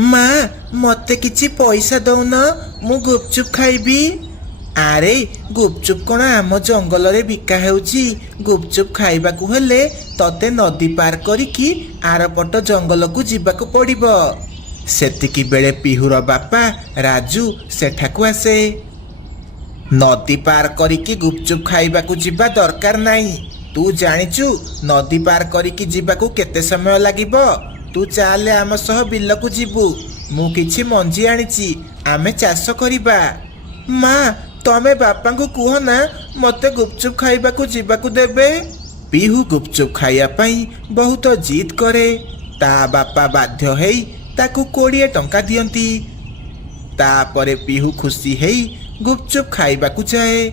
माँ मते किछि पैसा दौन मु गुपचुप खाइबी। आरे गुपचुप कौन आम जंगल रे बिका हेउची। गुपचुप खाइबाकू हेले तते नदी पार करिकी आरपट जंगल को जीवाकू पड़िबो। सेतिकी बेले पिहुर बापा राजू सेठाकू आसे। नदी पार करिकी गुपचुप खाइबाकू जीवा दरकार नाही। तू जानिचु नदी पार करिकी जीवाकू केते समय लागिबो। तू चाले आम सह बिलकू जीवु। मु किछि मंजी आनिची आमे चाष करिबा। माँ तमे बापा को कुह ना मते गुपचुप खाइबाकू जीवाकू देबे। पिहू गुपचुप खाइया पई बहुत जिद करे। ता बापा बाध्य हेई ताकू 20 टंका दियंती। तापरे पिहू खुशी हेई गुपचुप खाइबाकू जाए।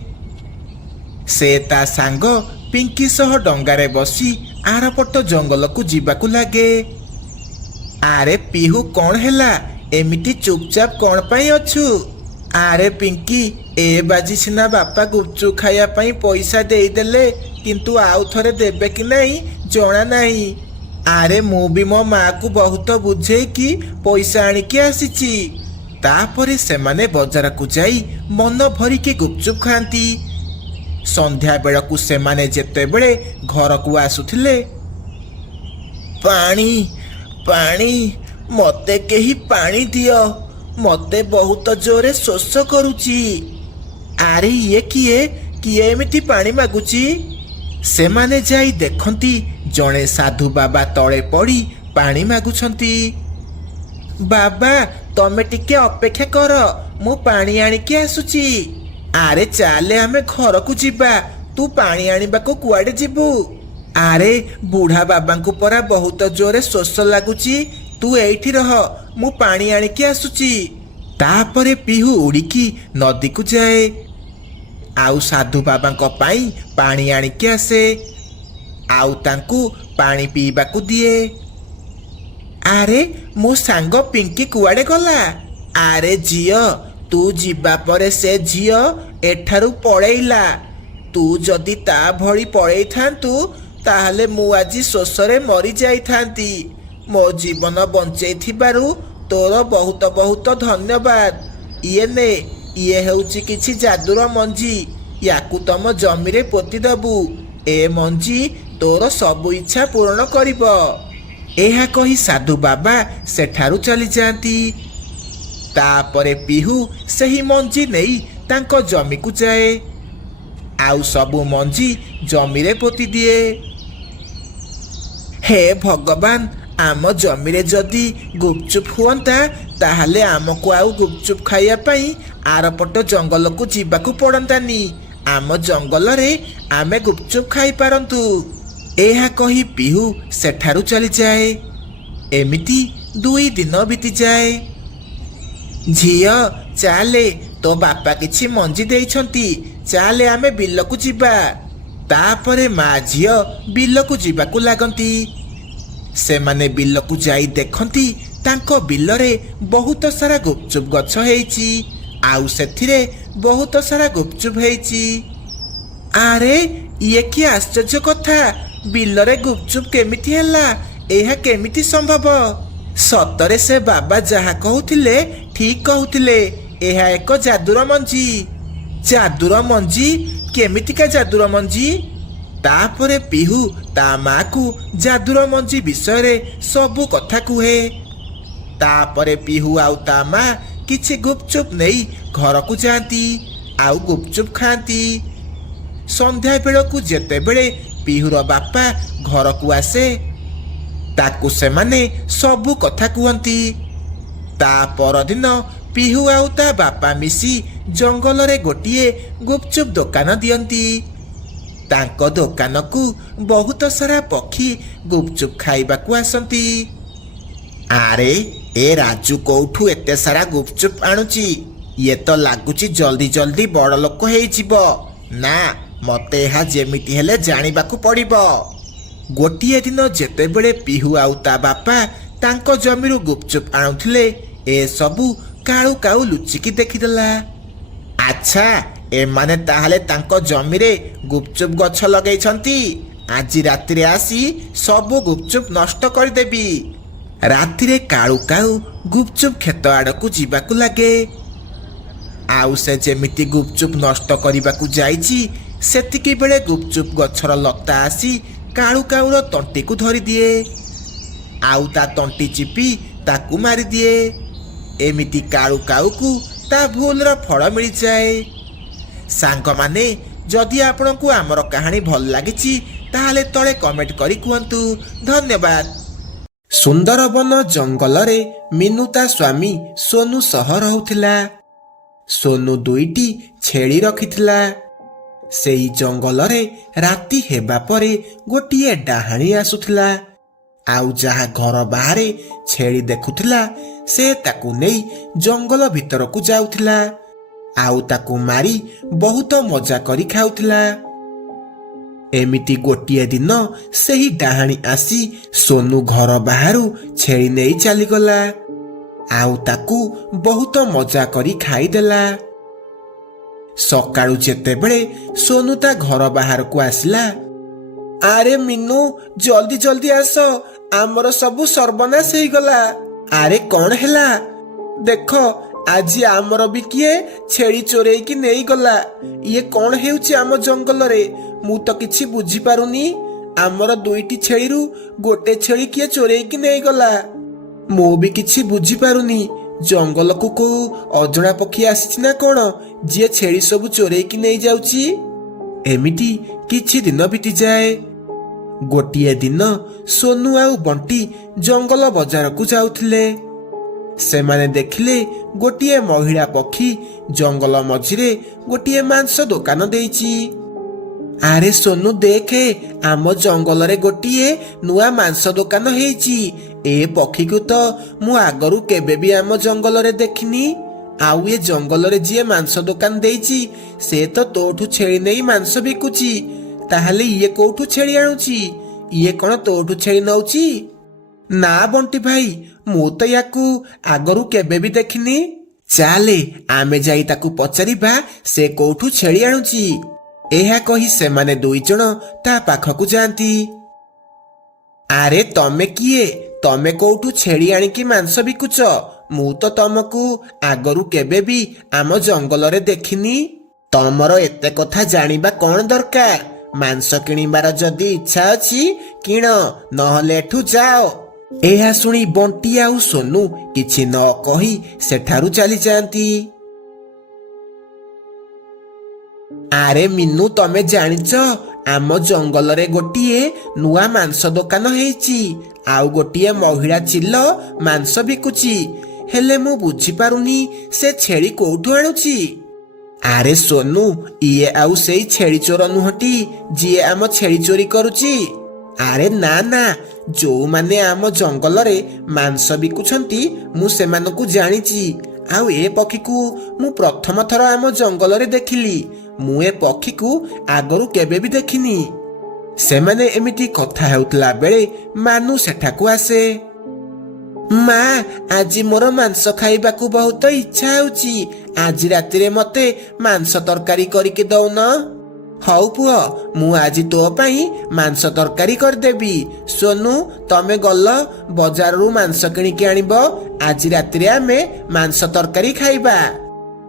से ता सांग पिंकी सह डंगारे बसी आरपट जंगल को जीवाकू लागे। आरे पिहू कौन हैला एमिटी चुपचाप कौन पाई अछु। आरे पिंकी ए बाजी सिना बापा गुपचुप खाइया पई पैसा देई देले किंतु आउ थरे देबे कि नहीं जणा नहीं। आरे मु भी मो माँ को बहुत बुझे कि पैसा आनिकी आसीची। तापरे सेमाने बजार को जाई मन भरी के गुपचुप खाती। संध्या बेलकू सेमाने जेते बेले घर को आसुथिले पानी पानी मते केही पानी दियो मते बहुत जोरे शोष करुची। आरे ये किए एमिति पानी मागुची। सेमाने जाई देखंती जणे साधु बाबा तळे पड़ी पानी मागुछंती। बाबा तमे टिके अपेक्षा कर मु पानी आनिकी आसुची। आरे चाले आमे घर को जीवा तू पानी आनिबा को कुआडे जीवु। आरे बुढ़ा बाबा को परा बहुत जोरे शोष लागुची तू एठी रह मु पानी आनिकी आसुची। तापरे पिहू उड़ीकी नदी को जाए आउ साधु बाबा को पाई पानी आनिकी आसे। आउ तांकू पानी पीबाकू दिए। आरे मो सांग पिंकी कुआडे गला। आरे झियो तू जीवा परे से झियो एठारू पळेइला। तू जदि ता भଳି पळेई थांतु ताहले मु आजी शोषरे मरी जाई थांती। मो जीवन बंचेई थिबारु तोर बहुत बहुत धन्यवाद। ये हेउची किछि जादुर मंजी याकू तम जमीरे पोती दबु। ए मंजी तोर सब इच्छा पूर्ण करिबो। एहा कही साधु बाबा सेठारू चली जाती। तापरे पिहू सही मंजी नहीं तांको जमी को जाए आउ सबु मंजी जमीरे पोती दिए। हे भगवान आम जमीरे जदि गुपचुप हुअंता ताहले आमको आउ गुपचुप खाइया पई आरपट जंगल को जीवाकू पड़ंतानी। आम जंगल रे आमे गुपचुप खाई पारंतु। एहा कही पिहू सेठारू चली जाए। एमिति 2 दिन बीती जाए। झियो चाले तो बापा किछि मंजी देइछंती चाले आमे बिलकू जीवा। तापरे माँ झियो बिलकू जीवाकू लागंती। सेमाने बिलकू जाई देखंती तांको बिलरे बहुत सारा गुपचुप गछ हेइची आउ सेथिरे बहुत सारा गुपचुप हेइची। आरे ये कि आश्चर्य कथा बिलरे गुपचुप केमिति हैला एहा केमिति संभव। सतरे से बाबा जहा कहूथिले ठीक कहूथिले एहा एक जादुर मंजी। जादुर मंजी केमितिका जादुर मंजी। तापरे पिहू ता माँ को जादुर मंजी विषय रे सबु कथा कुहे। तापरे पिहू आउ ता माँ किछि गुपचुप नहीं घर को जाती आउ गुपचुप खाती। संध्या बेलकू जेते बेले पिहुर बापा घर को आसे ताकू सेमाने सबु कथा कुहंती। ता परदिन पिहू आउ ता बापा मिसी जंगल रे गोटिए गुपचुप दुकान दियंती। तांको दुकान को बहुत सारा पक्षी गुपचुप खाइबाकू आसंती। आरे ए राजू कोठू एते सारा गुपचुप आणुची ये तो लागुची जल्दी जल्दी बड़ लोक हेइजिबो ना मते हा जेमिति हेले जानिबाकू पड़िबो। गोटिए दिन जेते बेले पिहू आउ ता बापा तांको जमीरु गुपचुप आणुथिले ए सबु काळू काऊ लुचिकी देखिदेला। अच्छा एमाने ताहले तांको जमीरे गुपचुप गछ लगेइछंती। आज रात्रि आसी सबु गुपचुप नष्ट करदेबी। ରାତିରେ କାଳୁ କାଉ ଗୁପଚୁପ କ୍ଷେତ ଆଡ଼କୁ ଯିବାକୁ ଲାଗେ। ଆଉ ସେ ଯେମିତି ଗୁପଚୁପ ନଷ୍ଟ କରିବାକୁ ଯାଇଛି, ସେତିକି ବେଳେ ଗୁପଚୁପ ଗଛର ଲତା ଆସି କାଳୁ କାଉର ତଣ୍ଟିକୁ ଧରିଦିଏ। ଆଉ ତା ତଣ୍ଟି ଚିପି ତାକୁ ମାରିଦିଏ। ଏମିତି କାଳୁ କାଉକୁ ତା ଭୁଲର ଫଳ ମିଳିଯାଏ। ସାଙ୍ଗମାନେ, ଯଦି ଆପଣଙ୍କୁ ଆମର କାହାଣୀ ଭଲ ଲାଗିଛି ତାହେଲେ ତଳେ କମେଣ୍ଟ କରି କୁହନ୍ତୁ। ଧନ୍ୟବାଦ। ସୁନ୍ଦରବନ ଜଙ୍ଗଲରେ ମିନୁ ତା ସ୍ୱାମୀ ସୋନୁ ସହ ରହୁଥିଲା। ସୋନୁ 2ଟି ଛେଳି ରଖିଥିଲା। ସେଇ ଜଙ୍ଗଲରେ ରାତି ହେବା ପରେ ଗୋଟିଏ ଡାହାଣୀ ଆସୁଥିଲା। ଆଉ ଯାହା ଘର ବାହାରେ ଛେଳି ଦେଖୁଥିଲା, ସେ ତାକୁ ନେଇ ଜଙ୍ଗଲ ଭିତରକୁ ଯାଉଥିଲା। ଆଉ ତାକୁ ମାରି ବହୁତ ମଜା କରି ଖାଉଥିଲା। ଏମିତି ଗୋଟିଏ ଦିନ ସେହି ଡାହାଣୀ ଆସି ସୋନୁ ଘର ବାହାରୁ ଛେଳି ନେଇ ଚାଲିଗଲା। ଆଉ ତାକୁ ବହୁତ ମଜା କରି ଖାଇଦେଲା। ସକାଳୁ ଯେତେବେଳେ ସୋନୁ ତା ଘର ବାହାରକୁ ଆସିଲା, ଆରେ ମିନୁ, ଜଲ୍ଦି ଜଲ୍ଦି ଆସ, ଆମର ସବୁ ସର୍ବନାଶ ହେଇଗଲା। ଆରେ କଣ ହେଲା? ଦେଖ, ଆଜି ଆମର ବି କିଏ ଛେଳି ଚୋରେଇକି ନେଇଗଲା। ଇଏ କଣ ହେଉଛି ଆମ ଜଙ୍ଗଲରେ? ମୁଁ ତ କିଛି ବୁଝିପାରୁନି। ଆମର 2ଟି ଛେଳିରୁ ଗୋଟେ ଛେଳି କିଏ ଚୋରେଇକି ନେଇଗଲା। ମୁଁ ବି କିଛି ବୁଝିପାରୁନି। ଜଙ୍ଗଲକୁ କୋଉ ଅଜଣା ପକ୍ଷୀ ଆସିଛି ନା କଣ, ଯିଏ ଛେଳି ସବୁ ଚୋରେଇକି ନେଇଯାଉଛି। ଏମିତି କିଛି ଦିନ ବିତିଯାଏ। ଗୋଟିଏ ଦିନ ସୋନୁ ଆଉ ବଣ୍ଟି ଜଙ୍ଗଲ ବଜାରକୁ ଯାଉଥିଲେ। ସେମାନେ ଦେଖିଲେ ଗୋଟିଏ ମହିଳା ପକ୍ଷୀ ଜଙ୍ଗଲ ମଝିରେ ଗୋଟିଏ ମାଂସ ଦୋକାନ ଦେଇଛି। ଆରେ ସୋନୁ, ଦେଖେ, ଆମ ଜଙ୍ଗଲରେ ଗୋଟିଏ ନୂଆ ମାଂସ ଦୋକାନ ହେଇଛି। ଏ ପକ୍ଷୀକୁ ତ ମୁଁ ଆଗରୁ କେବେ ବି ଆମ ଜଙ୍ଗଲରେ ଦେଖିନି। ଆଉ ଏ ଜଙ୍ଗଲରେ ଯିଏ ମାଂସ ଦୋକାନ ଦେଇଛି, ସେ ତ ତୋଠୁ ଛେଳି ନେଇ ମାଂସ ବିକୁଛି। ତାହେଲେ ଇଏ କୋଉଠୁ ଛେଳି ଆଣୁଛି? ଇଏ କଣ ତୋଠୁ ଛେଳି ନଉଛି? ନା ବଣ୍ଟି ଭାଇ, ମୁଁ ତ ୟାକୁ ଆଗରୁ କେବେ ବି ଦେଖିନି। ଚାଲେ ଆମେ ଯାଇ ତାକୁ ପଚାରିବା ସେ କୋଉଠୁ ଛେଳି ଆଣୁଛି। ଏହା କହି ସେମାନେ 2 ଜଣ ତା ପାଖକୁ ଯାଆନ୍ତି। ଆରେ ତମେ କିଏ? ତମେ କୋଉଠୁ ଛେଳି ଆଣିକି ମାଂସ ବିକୁଛ? ମୁଁ ତ ତମକୁ ଆଗରୁ କେବେ ବି ଆମ ଜଙ୍ଗଲରେ ଦେଖିନି। ତମର ଏତେ କଥା ଜାଣିବା କଣ ଦରକାର? ମାଂସ କିଣିବାର ଯଦି ଇଚ୍ଛା ଅଛି କିଣ, ନହେଲେ ଏଠୁ ଯାଅ। ଏହା ଶୁଣି ବଣ୍ଟି ଆଉ ସୋନୁ କିଛି ନ କହି ସେଠାରୁ ଚାଲିଯାଆନ୍ତି। ଆରେ ମିନୁ, ତମେ ଜାଣିଛ ଆମ ଜଙ୍ଗଲରେ ଗୋଟିଏ ନୂଆ ମାଂସ ଦୋକାନ ହେଇଛି। ଆଉ ଗୋଟିଏ ମହିଳା ଚିଲ ମାଂସ ବିକୁଛି। ହେଲେ ମୁଁ ବୁଝିପାରୁନି ସେ ଛେଳି କୋଉଠୁ ଆଣୁଛି। ଆରେ ସୋନୁ, ଇଏ ଆଉ ସେଇ ଛେଳି ଚୋର ନୁହଁଟି ଯିଏ ଆମ ଛେଳି ଚୋରି କରୁଛି। ଆରେ ନା ନା, ଯୋଉମାନେ ଆମ ଜଙ୍ଗଲରେ ମାଂସ ବିକୁଛନ୍ତି ମୁଁ ସେମାନଙ୍କୁ ଜାଣିଛି। ଆଉ ଏ ପକ୍ଷୀକୁ ମୁଁ ପ୍ରଥମ ଥର ଆମ ଜଙ୍ଗଲରେ ଦେଖିଲି। ମୁଁ ଏ ପକ୍ଷୀକୁ ଆଗରୁ କେବେ ବି ଦେଖିନି। ସେମାନେ ଏମିତି କଥା ହେଉଥିଲା ବେଳେ ମାନୁ ସେଠାକୁ ଆସେ। ମା, ଆଜି ମୋର ମାଂସ ଖାଇବାକୁ ବହୁତ ଇଚ୍ଛା ହେଉଛି। ଆଜି ରାତିରେ ମତେ ମାଂସ ତରକାରୀ କରିକି ଦଉନ? ହଉ ପୁଅ, ମୁଁ ଆଜି ତୋ ପାଇଁ ମାଂସ ତରକାରୀ କରିଦେବି। ସୋନୁ, ତମେ ଗଲ ବଜାରରୁ ମାଂସ କିଣିକି ଆଣିବ। ଆଜି ରାତିରେ ଆମେ ମାଂସ ତରକାରୀ ଖାଇବା।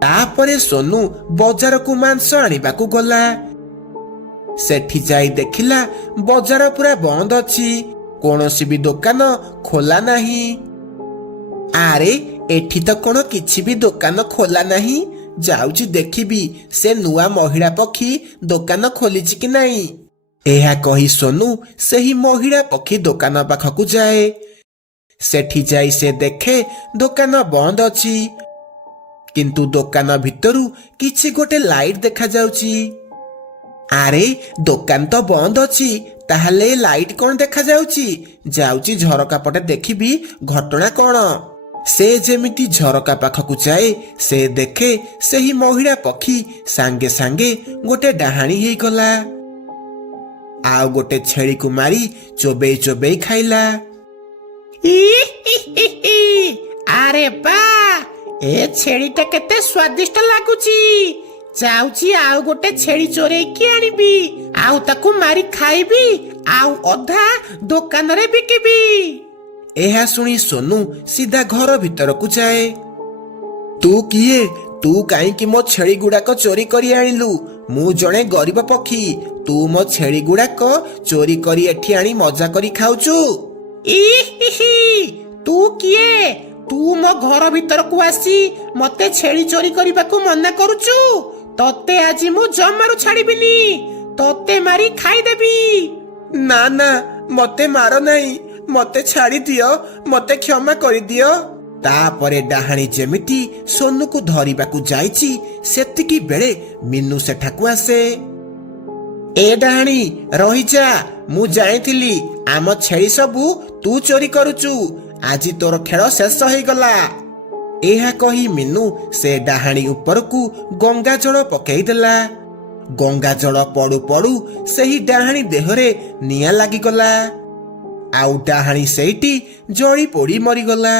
ତାପରେ ସୋନୁ ବଜାରକୁ ମାଂସ ଆଣିବାକୁ ଗଲା। ସେଠି ଯାଇ ଦେଖିଲା ବଜାର ପୁରା ବନ୍ଦ ଅଛି। କୌଣସି ବି ଦୋକାନ ଖୋଲା ନାହିଁ। ଆରେ, ଏଠି ତ କଣ କିଛି ବି ଦୋକାନ ଖୋଲା ନାହିଁ। ଯାଉଛି ଦେଖିବି ସେ ନୂଆ ମହିଳା ପକ୍ଷୀ ଦୋକାନ ଖୋଲିଛି କି ନାହିଁ। ଏହା କହି ସୋନୁ ସେହି ମହିଳା ପକ୍ଷୀ ଦୋକାନ ପାଖକୁ ଯାଏ। ସେଠି ଯାଇ ସେ ଦେଖେ ଦୋକାନ ବନ୍ଦ ଅଛି। କିନ୍ତୁ ଦୋକାନ ଭିତରୁ କିଛି ଗୋଟେ ଲାଇଟ୍ ଦେଖାଯାଉଛି। ଆରେ, ଦୋକାନ ତ ବନ୍ଦ ଅଛି, ତାହେଲେ ଲାଇଟ୍ କଣ ଦେଖାଯାଉଛି? ଯାଉଛି ଝରକା ପଟେ ଦେଖିବି ଘଟଣା କଣ। ସେ ଯେମିତି ଝରକା ପାଖକୁ ଯାଏ, ସେ ଦେଖେ ସେହି ମହିଳା ପକ୍ଷୀ ସାଙ୍ଗେ ସାଙ୍ଗେ ଗୋଟେ ଡାହାଣୀ ହେଇଗଲା। ଆଉ ଗୋଟେ ଛେଳିକୁ ମାରି ଚୋବେଇ ଚୋବେଇ ଖାଇଲା। ଆରେ ବା, ଏ ଛେଳିଟା କେତେ ସ୍ୱାଦିଷ୍ଟ ଲାଗୁଛି। ଯାଉଛି ଆଉ ଗୋଟେ ଛେଳି ଚୋରେଇକି ଆଣିବି। ଆଉ ତାକୁ ମାରି ଖାଇବି। ଆଉ ଅଧା ଦୋକାନରେ ବିକିବି। ଏହା ଶୁଣି ସୋନୁ ସିଧା ଘର ଭିତରକୁ ଯାଏ। ତୁ କିଏ? ତୁ କାହିଁକି ମୋ ଛେଳି ଗୁଡାକ ଚୋରି କରି ଆଣିଲୁ? ମୁଁ ଜଣେ ଗରିବ ପକ୍ଷୀ, ତୁ ମୋ ଛେଳି ଗୁଡାକ ଚୋରି କରି ଏଠି ଆଣି ମଜା କରି ଖାଉଛୁ? ତୁ କିଏ? ତୁ ମୋ ଘର ଭିତରକୁ ଆସି ମତେ ଛେଳି ଚୋରି କରିବାକୁ ମନା କରୁଛୁ? ତତେ ଆଜି ମୁଁ ଜମାରୁ ଛାଡ଼ିବିନି, ତତେ ମାରି ଖାଇଦେବି। ନା ନା, ମତେ ମାର ନାହିଁ, ମତେ ଛାଡ଼ି ଦିଅ, ମତେ କ୍ଷମା କରିଦିଅ। ତାପରେ ଡାହାଣୀ ଯେମିତି ସୋନୁକୁ ଧରିବାକୁ ଯାଇଛି, ସେତିକି ବେଳେ ମିନୁ ସେଠାକୁ ଆସେ। ଏ ଡାହାଣୀ, ରହିଯା, ମୁଁ ଜାଣିଥିଲି ଆମ ଛେଳି ସବୁ ତୁ ଚୋରି କରୁଛୁ। ଆଜି ତୋର ଖେଳ ଶେଷ ହେଇଗଲା। ଏହା କହି ମିନୁ ସେ ଡାହାଣୀ ଉପରକୁ ଗଙ୍ଗା ଜଳ ପକେଇଦେଲା। ଗଙ୍ଗା ଜଳ ପଡୁ ପଡୁ ସେହି ଡାହାଣୀ ଦେହରେ ନିଆଁ ଲାଗିଗଲା, ଆଉ ଡାହାଣୀ ସେଇଠି ଜଳି ପୋଡ଼ି ମରିଗଲା।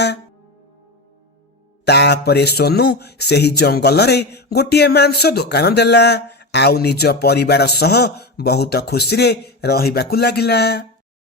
ତାପରେ ସୋନୁ ସେହି ଜଙ୍ଗଲରେ ଗୋଟିଏ ମାଂସ ଦୋକାନ ଦେଲା, ଆଉ ନିଜ ପରିବାର ସହ ବହୁତ ଖୁସିରେ ରହିବାକୁ ଲାଗିଲା।